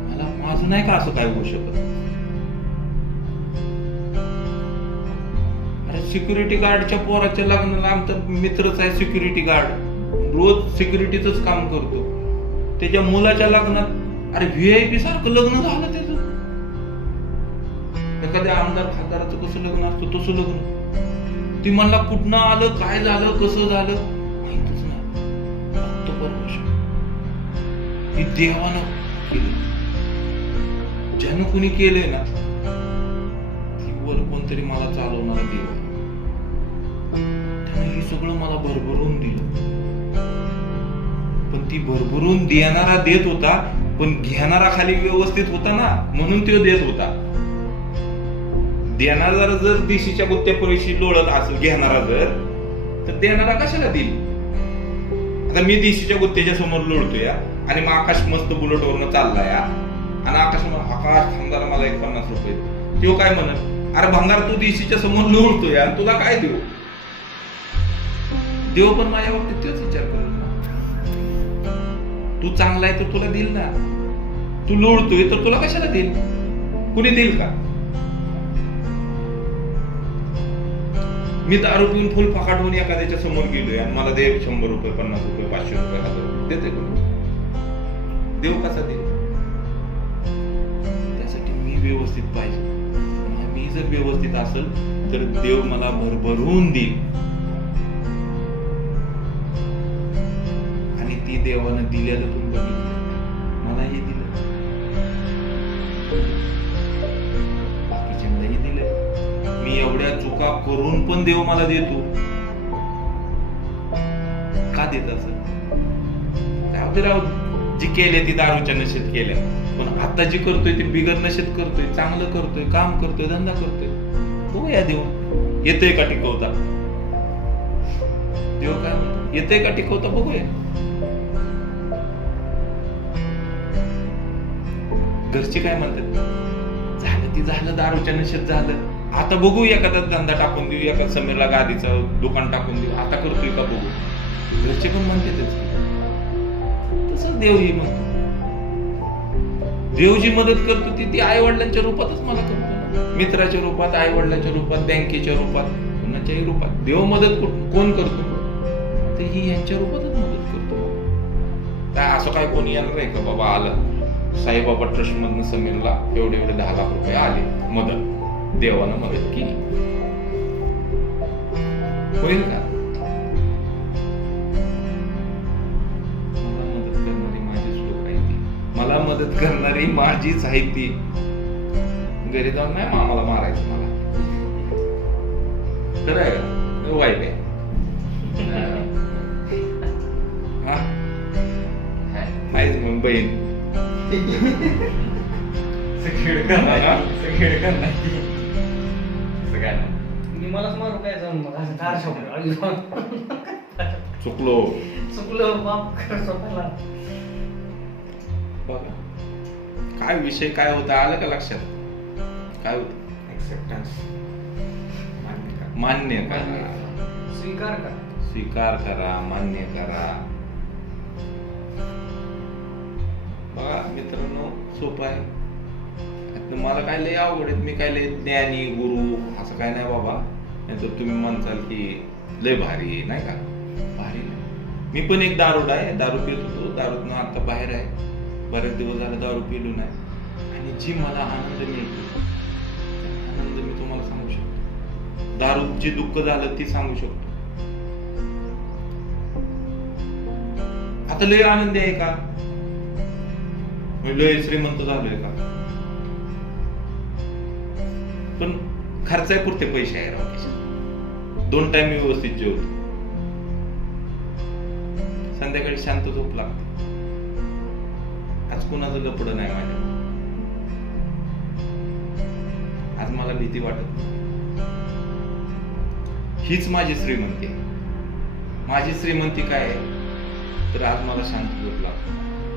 मला माझं नाही का असं काय होऊ शकत? सिक्युरिटी गार्डच्या पोराच्या लग्नाला आमचा मित्रच आहे सिक्युरिटी गार्ड, रोज सिक्युरिटीच काम करतो. त्याच्या मुलाच्या लग्नात अरे VIP सारखं लग्न झालं त्याचं. एखाद्या आमदार खासदाराचं कसं लग्न असतं तसं लग्न. ती म्हणला कुठनं आलं, काय झालं, कसं झालं माहितच नाही. फक्त परमेश्वर ही देवानं केली. ज्यानं कुणी केलंय ना ती वर कोणतरी मला चालवणारा देव आहे. त्याने हे सगळं मला भरभरून दिलं. पण ती भरभरून देणारा देत होता, पण घेणारा खाली व्यवस्थित होता ना, म्हणून तो देत होता. देणारा जर दिशीच्या गुत्त्यापुरेशी लोळत असेल, घेणारा जर, तर देणारा कशाला देईल? आता मी दिशीच्या गुत्त्याच्या समोर लोळतोय आणि मग आकाश मस्त बुलेटवरनं चाललाय आणि आकाश थांबणार मला 50 रुपये. तो काय म्हणत, अरे भंगार तू दिशीच्या समोर लोळतोय आणि तुला काय देऊ? देव पण माझ्या बाबतीत तोच विचार करू ना. तू चांगला आहे तर तुला देईल ना. तू लोळतोय तर तुला कशाला देईल? कुणी देईल का? मी दारू पिऊन फुल फकाट होऊन एखाद्याच्या समोर गेलोय आणि मला दे 100 रुपये, 50 रुपये, 500 रुपये, 1000 रुपये देते कोणी? देव कसा देईल? त्यासाठी मी व्यवस्थित पाहिजे. मी जर व्यवस्थित असेल तर देव मला भरभरून देईल. आणि ती देवानं दिलेलं पण बघितलं, मला हे दिलं, बाकीच्यांनाही दिलं. मी एवढ्या चुका करून पण देव मला देतो. का देत असं? राव जी केले ती दारूच्या नशेत केल्या, पण आता जी करतोय ती बिगर नशेत करतोय, चांगलं करतोय, काम करतोय, धंदा करतोय. बघूया देव येतोय का टिकवता. देव काय म्हणतो, येतोय का टिकवता बघूया. घरचे काय म्हणतात, झालं ती झालं, दारूच्या नशेत झालं, आता बघू एखादा धंदा टाकून देऊ, एखाद्या समीरला गादीचं दुकान टाकून देऊ, आता करतोय का बघू. घरचे पण म्हणतात तसंच देवही म्हणतो. देव जी मदत करतो ती आई वडिलांच्या रूपातच मला करतो ना. मित्राच्या रूपात, आई वडिलांच्या रूपात, बँकेच्या रूपात, कोणाच्याही रूपात. देव मदत कोण करतो? तर ही यांच्या रूपातच मदत करतो. काय असं काय कोणी येणार आहे का बाबा आलं साईबाबा ट्रस्ट मधनं समीरला एवढे 10 लाख रुपये आले मदत, देवानं मदत केली, होईल का? मला मदत करणारी माझीच आहे ती. घरी जाऊन नाही मामाला मारायचं मला. खरं आहे का? वाईट आहे. आहेच मग बहीण. मलाच मारू काय चुकलो बाप स्वतःला. बघा काय विषय काय होता, आलं का लक्षात? काय होत? एक्सेप्टन्स, मान्य करा, स्वीकार करा, स्वीकार करा, मान्य करा. बघा मित्रांनो, सोपं आहे. मला काय लय अवघड आहेत, मी काय लय ज्ञानी गुरु असं काय नाही बाबा. नाहीतर तुम्ही म्हणताल की लय भारी, नाही का? भारी नाही. मी पण एक दारुडा आहे, दारू पित होतो, दारूतनं आता बाहेर आहे. बरेच दिवस झाले दारू पिलो नाही. आणि जी मला आनंद मिळतो, आनंद मी तुम्हाला सांगू शकतो. दारू जे दुःख झालं ती सांगू शकतो. आता लय आनंदी आहे का? लय श्रीमंत झालोय का? पण खर्चापुरते पैसे आहे राव खिशात. 2 टाइम व्यवस्थित जेवतो, संध्याकाळी शांत झोप लागते. आज कुणाचं लपडं नाही माझ्या. आज मला भीती वाटत नाही. हीच माझी श्रीमंती आहे. माझी श्रीमंती काय आहे तर आज मला शांत झोप लागते.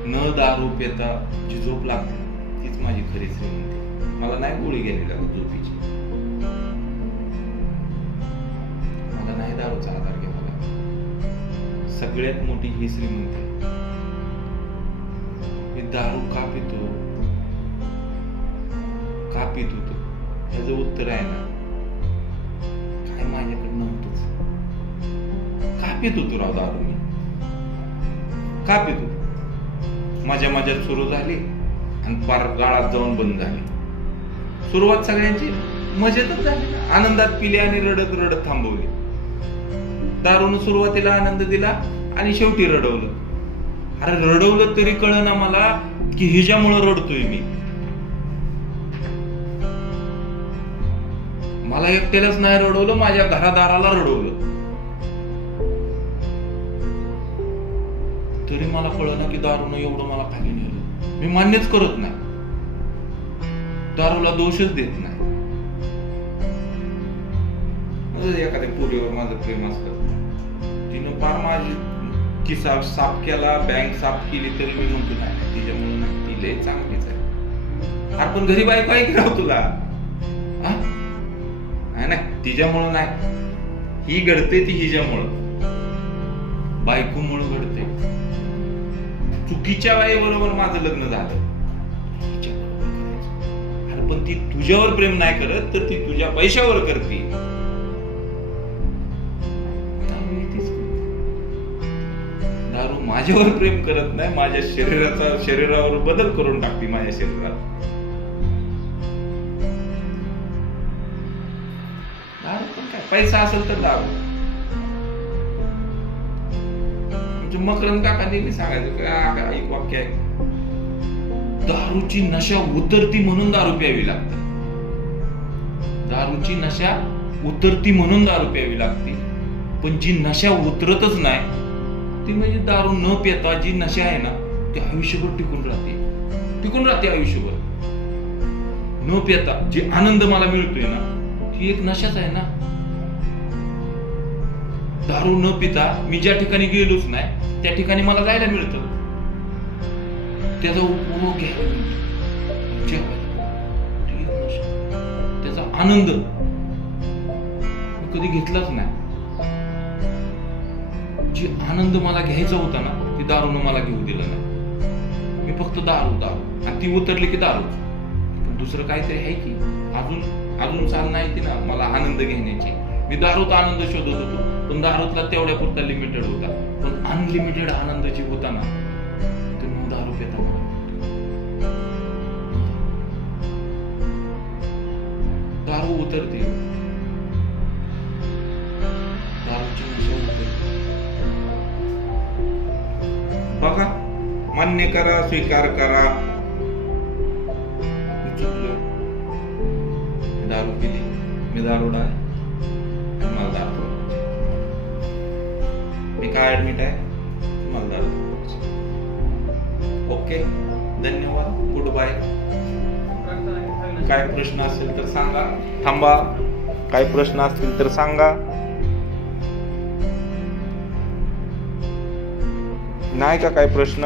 न दारू पिता जी झोप लागते तीच माझी खरी श्रीमंती. मला नाही गोळी घ्यावी लागत झोपीची, मला नाही दारूचा आधार घ्यावा लागत. सगळ्यात मोठी ही श्रीमंती. मी दारू का पितो, का पित होतो याचं उत्तर आहे ना, काय माझ्याकडे नव्हतंच. का पित होतो राव दारू मी, का पित होतो? माझ्या मजात सुरू झाली आणि पार गाळात जाऊन बंद झाली. सुरुवात सगळ्यांची मजेतच झाली, आनंदात पिली आणि रडत रडत थांबवली. दारूने सुरुवातीला आनंद दिला आणि शेवटी रडवलं. अरे रडवलं तरी कळना मला की हिच्यामुळं रडतोय मी. मला एकट्यालाच नाही रडवलं, माझ्या घरादाराला रडवलं. तरी मला कळना की दारूनं एवढं मला खाली नेलं. मी मान्यच करत नाही, दारूला दोषच देत नाही. एखाद्या पोरीवर माझं प्रेम असतं, तिनं फार माझी किस्सा साफ केला, बँक साफ केली, तरी मी म्हणतो नाही तिच्यामुळे नाही, ती लय चांगलीच आहे. अरे पण घरी बायको आहे की राव तुला? नाही तिच्यामुळं नाही, ही घडते ती हिच्यामुळं, बायकोमुळं घडते. चुकीच्या बाईबरोबर माझं लग्न झालं. अरे पण ती तुझ्यावर प्रेम नाही करत तर ती तुझ्या पैशावर करते. दारू माझ्यावर प्रेम करत नाही, माझ्या शरीरावर बदल करून टाकते माझ्या शरीरात. दारू पण काय, पैसा असेल तर दारू. म्हणजे मकरंद काका नेहमी सांगायचं, एक वाक्य आहे, दारूची नशा उतरती म्हणून दारू प्यावी लागते. दारूची नशा उतरती म्हणून दारू प्यावी लागते. पण जी नशा उतरतच नाही ती म्हणजे दारू न पिता जी नशा आहे ना ती आयुष्यभर टिकून राहते आयुष्यभर. न पिता जे आनंद मला मिळतोय ना ती एक नशाच आहे ना. दारू न पिता मी ज्या ठिकाणी गेलोच नाही त्या ठिकाणी मला जायला मिळतं, त्याचा उपभोग घ्यायला मिळतो, त्याचा आनंद मी कधी घेतलाच नाही. जी आनंद मला घ्यायचा होता ना ती दारूनं मला घेऊ दिलं नाही. मी फक्त दारू आणि ती उतरली की दारू. पण दुसरं काहीतरी आहे की अजून चालना आहे की ना मला आनंद घेण्याची. मी दारूत आनंद शोधत होतो, पण दारूतला तेवढ्या पुरता लिमिटेड होता. पण अनलिमिटेड आनंद जी होता ना ते मग दारू पिता मला. दारू उतरते, दारूची नशा उतरते. बघा, मान्य करा, स्वीकार करा, चुकलं, दारू पिली, मी दारूडा आहे, मला दारू, मी काय ऍडमिट आहे, मला दारू. ओके, धन्यवाद, गुड बाय. काय प्रश्न असेल तर सांगा. थांबा, काय प्रश्न असतील तर सांगा. नाही का काय प्रश्न?